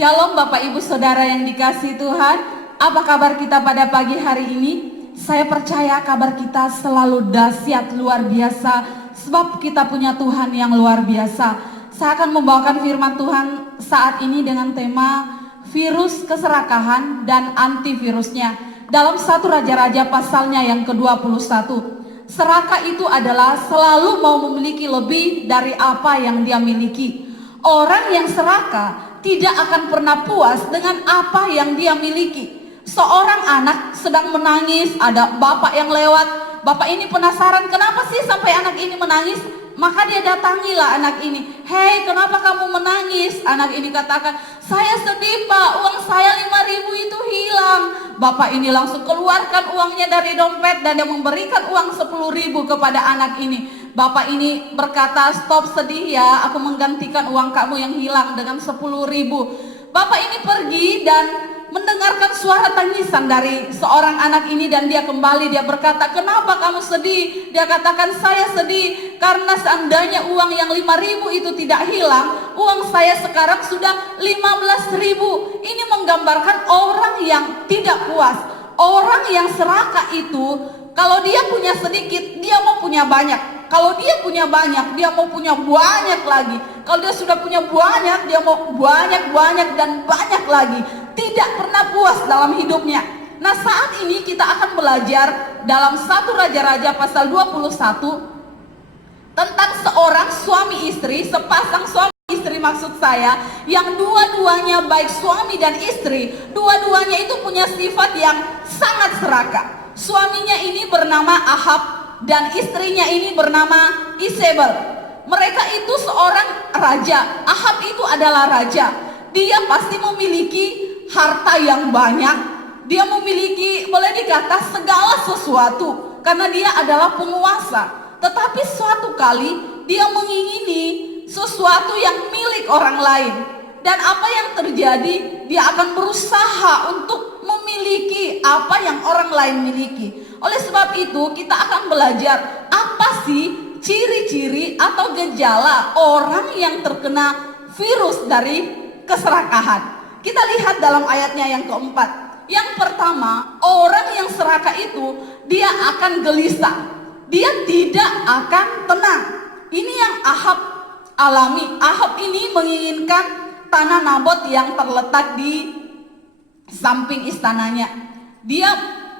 Shalom Bapak Ibu Saudara yang dikasihi Tuhan. Apa kabar kita pada pagi hari ini? Saya percaya kabar kita selalu dahsyat, luar biasa, sebab kita punya Tuhan yang luar biasa. Saya akan membawakan firman Tuhan saat ini dengan tema virus keserakahan dan antivirusnya. Dalam 1 Raja-Raja pasalnya yang ke-21. Serakah itu adalah selalu mau memiliki lebih dari apa yang dia miliki. Orang yang serakah tidak akan pernah puas dengan apa yang dia miliki. Seorang anak sedang menangis, ada bapak yang lewat. Bapak ini penasaran, kenapa sih sampai anak ini menangis? Maka dia datangilah anak ini. Hei, kenapa kamu menangis? Anak ini katakan, saya sedih pak, uang saya 5.000 itu hilang. Bapak ini langsung keluarkan uangnya dari dompet dan dia memberikan uang 10.000 kepada anak ini. Bapak ini berkata, stop sedih ya, aku menggantikan uang kamu yang hilang dengan 10.000. Bapak ini pergi dan mendengarkan suara tangisan dari seorang anak ini dan dia kembali, dia berkata, kenapa kamu sedih? Dia katakan, saya sedih karena seandainya uang yang 5.000 itu tidak hilang, uang saya sekarang sudah 15.000. Ini menggambarkan orang yang tidak puas. Orang yang serakah itu, kalau dia punya sedikit, dia mau punya banyak. Kalau dia punya banyak, dia mau punya banyak lagi. Kalau dia sudah punya banyak, dia mau banyak dan banyak lagi. Tidak pernah puas dalam hidupnya. Nah, saat ini kita akan belajar dalam 1 Raja-Raja pasal 21 tentang seorang suami istri, sepasang suami istri maksud saya, yang dua-duanya baik suami dan istri, dua-duanya itu punya sifat yang sangat serakah. Suaminya ini bernama Ahab dan istrinya ini bernama Isabel. Mereka itu seorang raja. Ahab itu adalah raja. Dia pasti memiliki harta yang banyak. Dia memiliki, boleh dikata, segala sesuatu karena dia adalah penguasa. Tetapi suatu kali dia mengingini sesuatu yang milik orang lain. Dan apa yang terjadi? Dia akan berusaha untuk memiliki apa yang orang lain miliki. Oleh sebab itu kita akan belajar apa sih ciri-ciri atau gejala orang yang terkena virus dari keserakahan. Kita lihat dalam ayatnya yang keempat. Yang pertama, orang yang serakah itu dia akan gelisah. Dia tidak akan tenang. Ini yang Ahab alami. Ahab ini menginginkan tanah Nabot yang terletak di samping istananya. Dia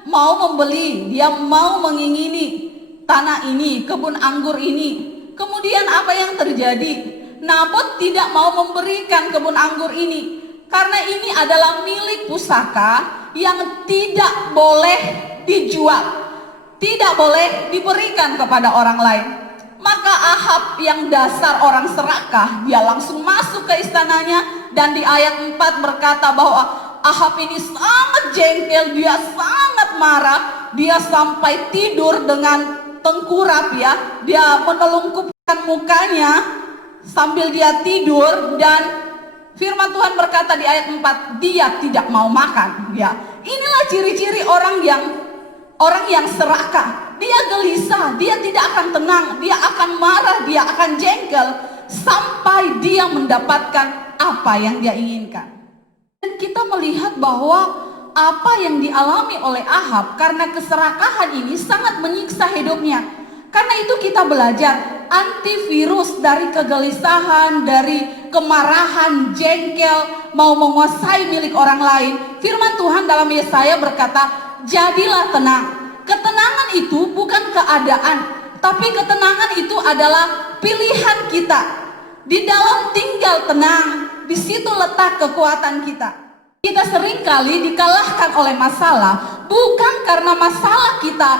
mau membeli, dia mau mengingini tanah ini, kebun anggur ini. Kemudian apa yang terjadi? Nabot tidak mau memberikan kebun anggur ini karena ini adalah milik pusaka yang tidak boleh dijual, tidak boleh diberikan kepada orang lain. Maka Ahab yang dasar orang serakah, dia langsung masuk ke istananya dan di ayat 4 berkata bahwa Ahab ini sangat jengkel, dia sangat marah, dia sampai tidur dengan tengkurap ya, dia menelungkupkan mukanya sambil dia tidur dan firman Tuhan berkata di ayat 4, dia tidak mau makan ya. Inilah ciri-ciri orang yang serakah. Dia gelisah, dia tidak akan tenang, dia akan marah, dia akan jengkel sampai dia mendapatkan apa yang dia inginkan. Dan kita melihat bahwa apa yang dialami oleh Ahab karena keserakahan ini sangat menyiksa hidupnya. Karena itu kita belajar antivirus dari kegelisahan, dari kemarahan, jengkel, mau menguasai milik orang lain. Firman Tuhan dalam Yesaya berkata, jadilah tenang. Ketenangan itu bukan keadaan, tapi ketenangan itu adalah pilihan kita. Di dalam tinggal tenang, di situ letak kekuatan kita. Kita seringkali dikalahkan oleh masalah, bukan karena masalah kita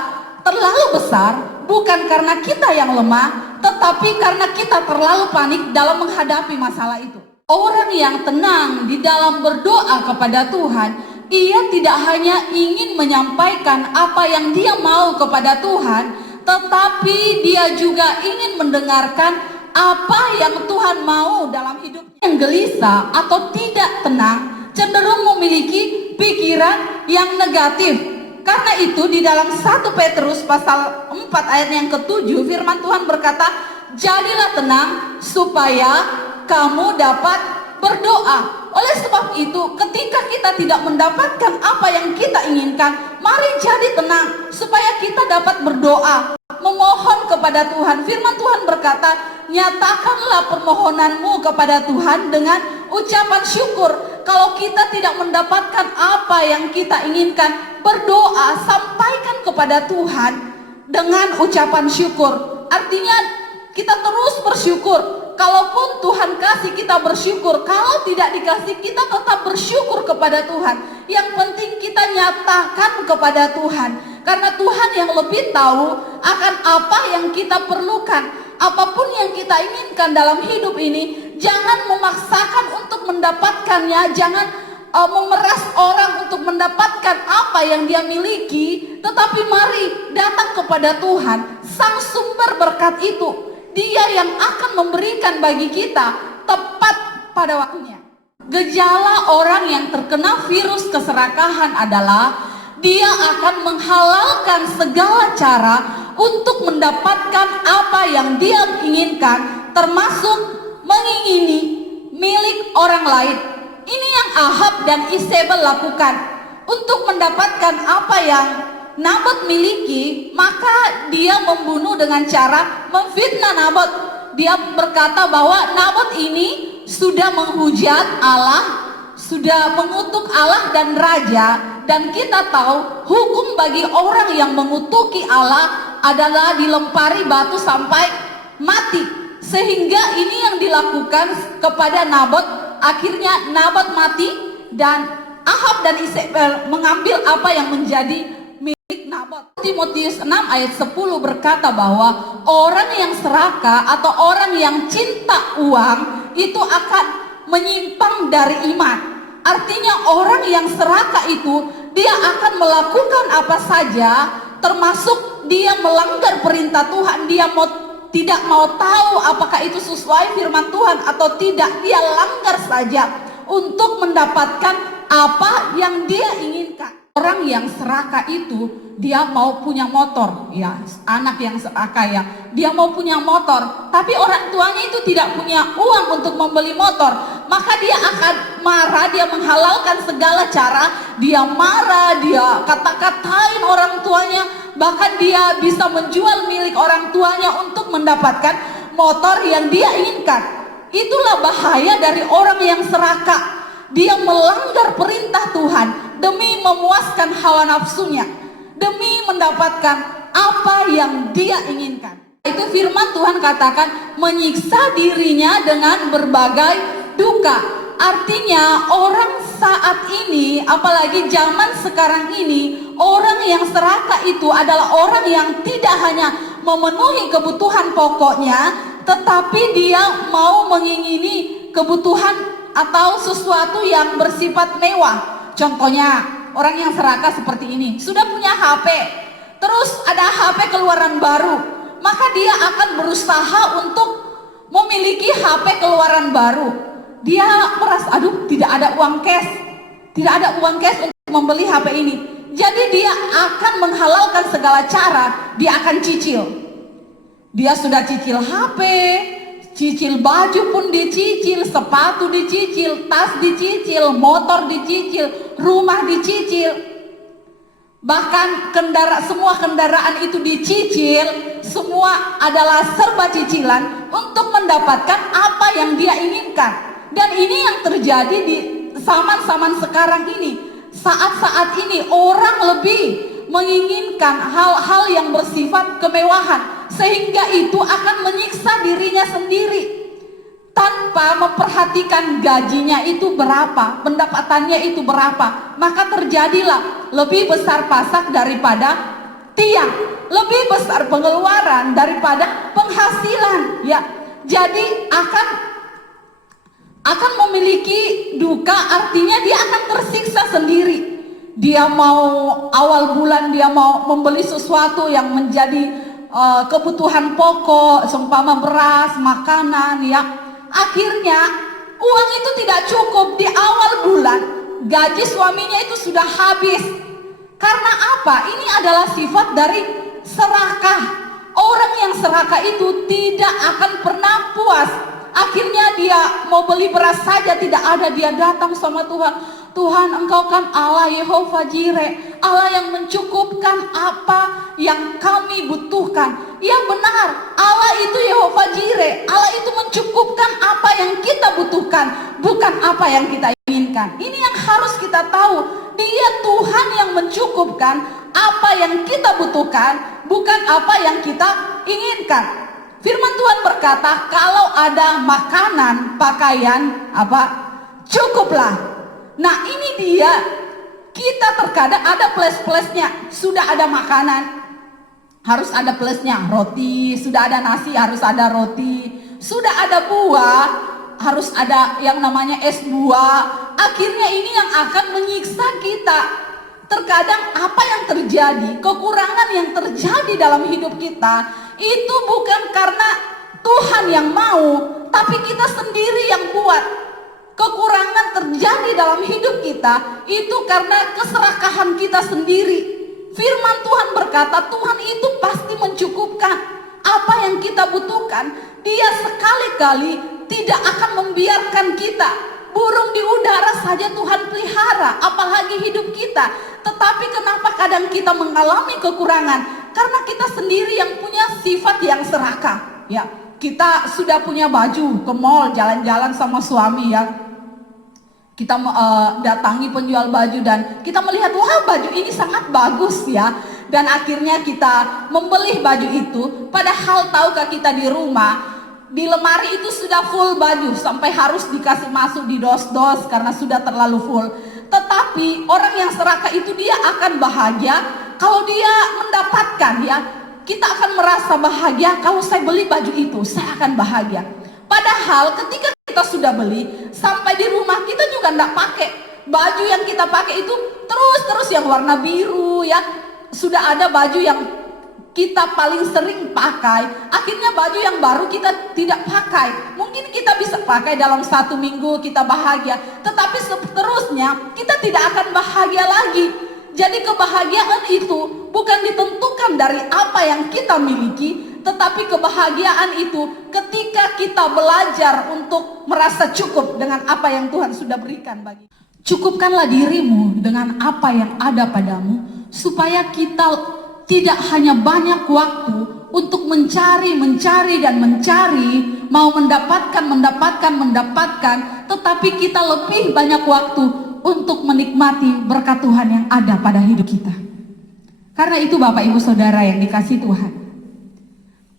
terlalu besar, bukan karena kita yang lemah, tetapi karena kita terlalu panik dalam menghadapi masalah itu. Orang yang tenang di dalam berdoa kepada Tuhan, ia tidak hanya ingin menyampaikan apa yang dia mau kepada Tuhan, tetapi dia juga ingin mendengarkan apa yang Tuhan mau dalam hidupnya. Yang gelisah atau tidak tenang cenderung memiliki pikiran yang negatif. Karena itu di dalam 1 Petrus pasal 4 ayat yang ke-7 firman Tuhan berkata, jadilah tenang supaya kamu dapat berdoa. Oleh sebab itu, ketika kita tidak mendapatkan apa yang kita inginkan, mari jadi tenang supaya kita dapat berdoa, memohon kepada Tuhan. Firman Tuhan berkata, nyatakanlah permohonanmu kepada Tuhan dengan ucapan syukur. Kalau kita tidak mendapatkan apa yang kita inginkan, berdoa, sampaikan kepada Tuhan dengan ucapan syukur. Artinya kita terus bersyukur. Kalaupun Tuhan kasih, kita bersyukur. Kalau tidak dikasih, kita tetap bersyukur kepada Tuhan. Yang penting kita nyatakan kepada Tuhan, karena Tuhan yang lebih tahu akan apa yang kita perlukan. Apapun yang kita inginkan dalam hidup ini, jangan memaksakan untuk mendapatkannya. Jangan memeras orang untuk mendapatkan apa yang dia miliki. Tetapi mari datang kepada Tuhan, Sang Sumber berkat itu. Dia yang akan memberikan bagi kita tepat pada waktunya. Gejala orang yang terkena virus keserakahan adalah dia akan menghalalkan segala cara untuk mendapatkan apa yang dia inginkan, termasuk mengingini milik orang lain. Ini yang Ahab dan Isabel lakukan. Untuk mendapatkan apa yang Nabot miliki, maka dia membunuh dengan cara memfitnah Nabot. Dia berkata bahwa Nabot ini sudah menghujat Allah, sudah mengutuk Allah dan raja. Dan kita tahu hukum bagi orang yang mengutuki Allah adalah dilempari batu sampai mati. Sehingga ini yang dilakukan kepada Nabot. Akhirnya Nabot mati dan Ahab dan Isabel mengambil apa yang menjadi Nabot. Timotius 6 ayat 10 berkata bahwa orang yang serakah atau orang yang cinta uang itu akan menyimpang dari iman. Artinya orang yang serakah itu dia akan melakukan apa saja, termasuk dia melanggar perintah Tuhan. Dia tidak mau tahu apakah itu sesuai firman Tuhan atau tidak. Dia langgar saja untuk mendapatkan apa yang dia inginkan. Orang yang serakah itu dia mau punya motor, ya, anak yang serakah ya, dia mau punya motor, tapi orang tuanya itu tidak punya uang untuk membeli motor, maka dia akan marah, dia menghalalkan segala cara, dia marah, dia kata-katain orang tuanya, bahkan dia bisa menjual milik orang tuanya untuk mendapatkan motor yang dia inginkan. Itulah bahaya dari orang yang serakah. Dia melanggar perintah Tuhan demi memuaskan hawa nafsunya, demi mendapatkan apa yang dia inginkan. Itu firman Tuhan katakan menyiksa dirinya dengan berbagai duka. Artinya orang saat ini, apalagi zaman sekarang ini, orang yang serakah itu adalah orang yang tidak hanya memenuhi kebutuhan pokoknya, tetapi dia mau mengingini kebutuhan atau sesuatu yang bersifat mewah. Contohnya orang yang serakah seperti ini, sudah punya HP, terus ada HP keluaran baru, maka dia akan berusaha untuk memiliki HP keluaran baru. Dia merasa, aduh, tidak ada uang cash untuk membeli HP ini. Jadi dia akan menghalalkan segala cara, dia akan cicil. Dia sudah cicil HP, cicil baju pun dicicil, sepatu dicicil, tas dicicil, motor dicicil, rumah dicicil. Bahkan semua kendaraan itu dicicil, semua adalah serba cicilan untuk mendapatkan apa yang dia inginkan. Dan ini yang terjadi di zaman-zaman sekarang ini. Saat-saat ini orang lebih menginginkan hal-hal yang bersifat kemewahan, sehingga itu akan menyiksa dirinya sendiri tanpa memperhatikan gajinya itu berapa, pendapatannya itu berapa. Maka terjadilah lebih besar pasak daripada tiang, lebih besar pengeluaran daripada penghasilan, ya. Jadi akan memiliki duka, artinya dia akan tersiksa sendiri. Dia mau awal bulan dia mau membeli sesuatu yang menjadi kebutuhan pokok, seumpama beras, makanan, ya. Akhirnya uang itu tidak cukup di awal bulan, gaji suaminya itu sudah habis. Karena apa? Ini adalah sifat dari serakah. Orang yang serakah itu tidak akan pernah puas. Akhirnya dia mau beli beras saja tidak ada, dia datang sama Tuhan. Tuhan, Engkau kan Allah Yehova Jireh, Allah yang mencukupkan apa yang kami butuhkan. Ya benar, Allah itu Yehova Jireh, Allah itu mencukupkan apa yang kita butuhkan, bukan apa yang kita inginkan. Ini yang harus kita tahu, Dia Tuhan yang mencukupkan apa yang kita butuhkan, bukan apa yang kita inginkan. Firman Tuhan berkata, kalau ada makanan, pakaian, cukuplah. Nah ini dia, kita terkadang ada plus-plusnya. Sudah ada makanan, harus ada plusnya. Roti, sudah ada nasi, harus ada roti. Sudah ada buah, harus ada yang namanya es buah. Akhirnya ini yang akan menyiksa kita. Terkadang apa yang terjadi, kekurangan yang terjadi dalam hidup kita, itu bukan karena Tuhan yang mau, tapi kita sendiri yang buat. Kekurangan terjadi dalam hidup kita, itu karena keserakahan kita sendiri. Firman Tuhan berkata, Tuhan itu pasti mencukupkan apa yang kita butuhkan. Dia sekali-kali tidak akan membiarkan kita. Burung di udara saja Tuhan pelihara, apalagi hidup kita. Tetapi kenapa kadang kita mengalami kekurangan? Karena kita sendiri yang punya sifat yang serakah. Ya, kita sudah punya baju ke mall, jalan-jalan sama suami ya. Kita datangi penjual baju dan kita melihat, wah baju ini sangat bagus ya. Dan akhirnya kita membeli baju itu. Padahal tahukah kita di rumah, di lemari itu sudah full baju, sampai harus dikasih masuk di dos-dos karena sudah terlalu full. Tetapi orang yang serakah itu dia akan bahagia kalau dia mendapatkan ya. Kita akan merasa bahagia kalau saya beli baju itu, saya akan bahagia. Padahal ketika kita sudah beli, sampai di rumah kita juga tidak pakai. Baju yang kita pakai itu terus yang warna biru ya. Sudah ada baju yang kita paling sering pakai, akhirnya baju yang baru kita tidak pakai. Mungkin kita bisa pakai dalam 1 minggu, kita bahagia, tetapi seterusnya kita tidak akan bahagia lagi. Jadi kebahagiaan itu bukan ditentukan dari apa yang kita miliki, tetapi kebahagiaan itu ketika kita belajar untuk merasa cukup dengan apa yang Tuhan sudah berikan bagi. Cukupkanlah dirimu dengan apa yang ada padamu, supaya kita tidak hanya banyak waktu untuk mencari dan mencari, mau mendapatkan, tetapi kita lebih banyak waktu untuk menikmati berkat Tuhan yang ada pada hidup kita. Karena itu Bapak Ibu Saudara yang dikasihi Tuhan,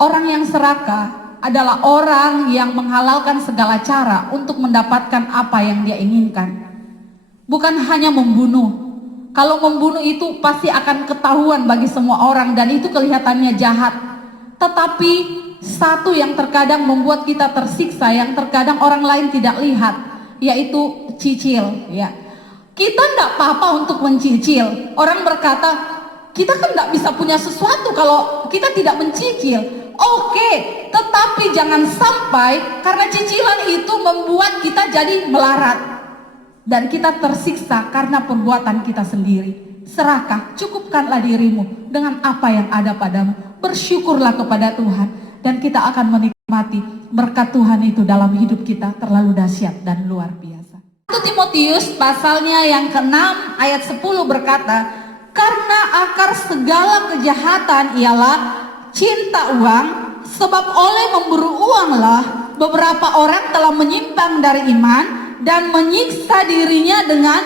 orang yang serakah adalah orang yang menghalalkan segala cara untuk mendapatkan apa yang dia inginkan. Bukan hanya membunuh. Kalau membunuh itu pasti akan ketahuan bagi semua orang dan itu kelihatannya jahat. Tetapi satu yang terkadang membuat kita tersiksa, yang terkadang orang lain tidak lihat, yaitu cicil ya. Kita tidak apa-apa untuk mencicil. Orang berkata, kita kan tidak bisa punya sesuatu kalau kita tidak mencicil. Oke, tetapi jangan sampai karena cicilan itu membuat kita jadi melarat dan kita tersiksa karena perbuatan kita sendiri. Serakah, cukupkanlah dirimu dengan apa yang ada padamu. Bersyukurlah kepada Tuhan dan kita akan menikmati berkat Tuhan itu dalam hidup kita terlalu dahsyat dan luar biasa. 1 Timotius pasalnya yang ke-6 ayat 10 berkata, karena akar segala kejahatan ialah cinta uang, sebab oleh memburu uanglah beberapa orang telah menyimpang dari iman dan menyiksa dirinya dengan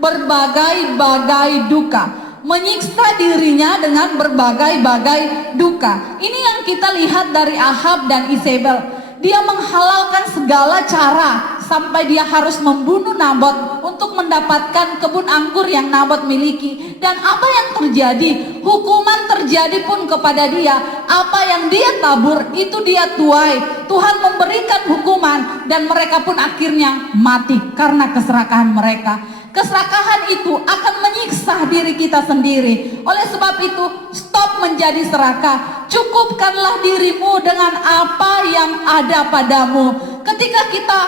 berbagai-bagai duka. Menyiksa dirinya dengan berbagai-bagai duka. Ini yang kita lihat dari Ahab dan Izebel. Dia menghalalkan segala cara sampai dia harus membunuh Nabot untuk mendapatkan kebun anggur yang Nabot miliki. Dan apa yang terjadi? Hukuman terjadi pun kepada dia. Apa yang dia tabur itu dia tuai. Tuhan memberikan hukuman dan mereka pun akhirnya mati karena keserakahan mereka. Keserakahan itu akan menyiksa diri kita sendiri. Oleh sebab itu, stop menjadi serakah. Cukupkanlah dirimu dengan apa yang ada padamu. Ketika kita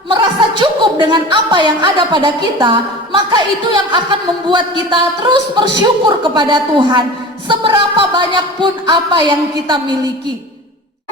merasa cukup dengan apa yang ada pada kita, maka itu yang akan membuat kita terus bersyukur kepada Tuhan. Seberapa banyak pun apa yang kita miliki.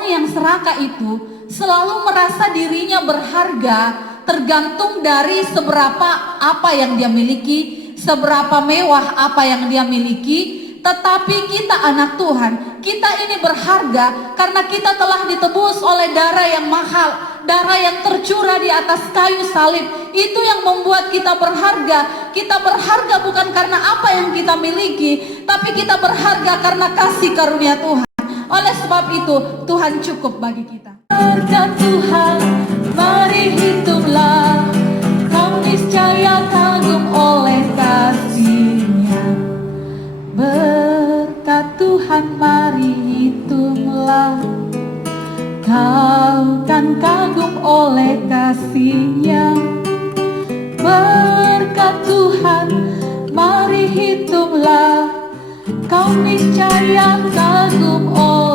Yang serakah itu selalu merasa dirinya berharga tergantung dari seberapa apa yang dia miliki, seberapa mewah apa yang dia miliki. Tetapi kita anak Tuhan, kita ini berharga karena kita telah ditebus oleh darah yang mahal, darah yang tercurah di atas kayu salib. Itu yang membuat kita berharga. Kita berharga bukan karena apa yang kita miliki, tapi kita berharga karena kasih karunia Tuhan. Oleh sebab itu, Tuhan cukup bagi kita. Berkat Tuhan, mari hitunglah, kau niscaya kagum oleh kasih-Nya. Berkat Tuhan, mari hitunglah, kau kan kagum oleh kasih-Nya. Berkat Tuhan, mari hitunglah, kau niscaya kagum oleh